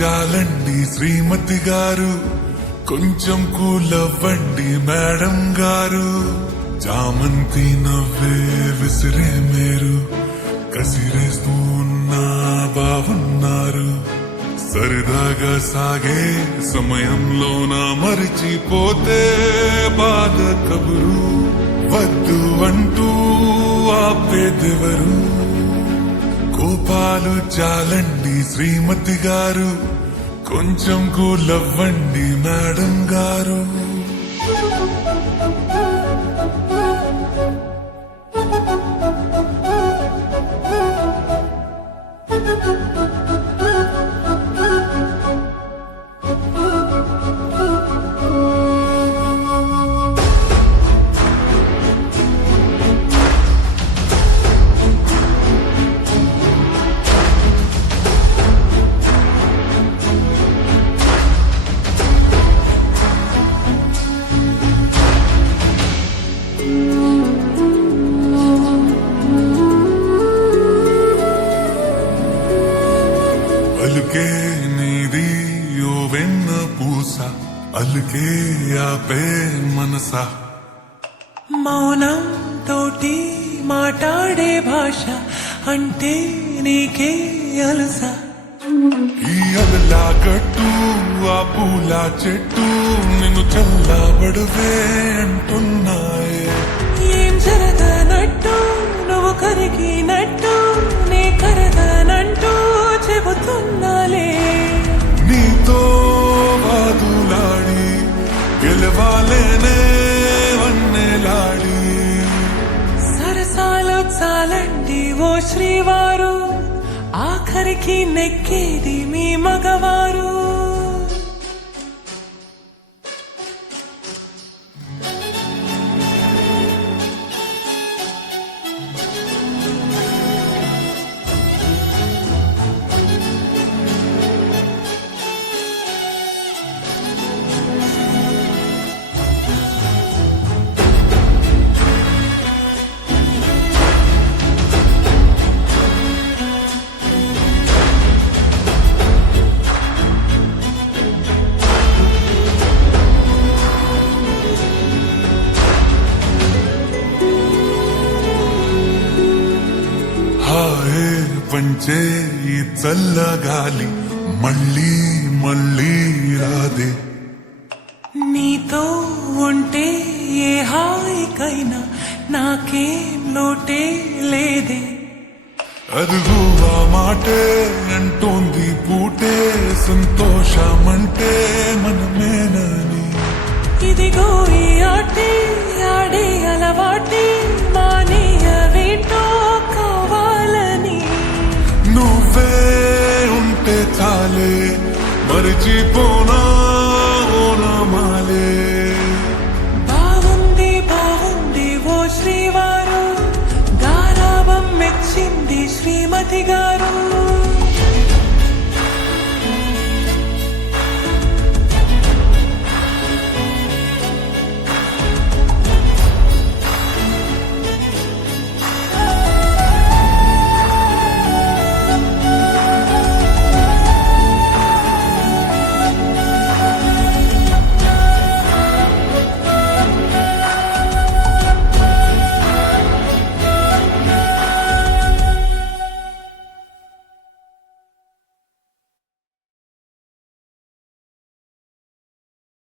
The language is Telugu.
చాలండి శ్రీమతి గారు, కొంచెం కూలవ్వండి మేడం గారు. చామంతి నవ్వే విసిరే మీరు, కసిరేస్తూ ఉన్నా బాగున్నారు. సరదాగా సాగే సమయంలోన మరిచిపోతే బాధ కబురు, వద్దు అంటూ ఆపేదెవరు. కోపాలు చాలండి శ్రీమతి గారు, కొంచెం కూలవ్వండి మేడం గారు. అలుకే నీది ఓ వెన్న పూస, అలుకే ఆపే మనసా. మౌనం తోటి మాట్లాడే భాష అంటే నీకే అలసా. ఈ అలలా గట్టు ఆ పూల చెట్టు నిన్ను చల్లబడువే అంటున్నాయే. ఏం జరగనట్టు నువ్వు కరిగినట్టు నే కరగనంటూ చెబుతున్నాలే. నీతో వాదులాడి గెలవాలేనే వన్నెలాడి. సరసాలు చాలండి ఓ శ్రీవారు, ఆఖరికి నెక్కేది మీ మగవారు. పంచే ఈ చల్లగాలి మళ్ళీ మళ్ళీ రాదే. నీతో ఉంటే ఏ హాయికైనా నాకేం లోటే లేదే. అదుగు ఆ మాటే అంటోంది పూటే, సంతోషమంటే మనమేనని. ఇదిగో ఈ ఆటే ఆడే అలవాటే మానేయవేంటో కావాలని. నువ్వే ఉంటే చాలే మరిచిపోనా ఓనమాలే. బాగుంది బాగుంది ఓ శ్రీవారు, గారాబం మెచ్చింది శ్రీమతి గారు.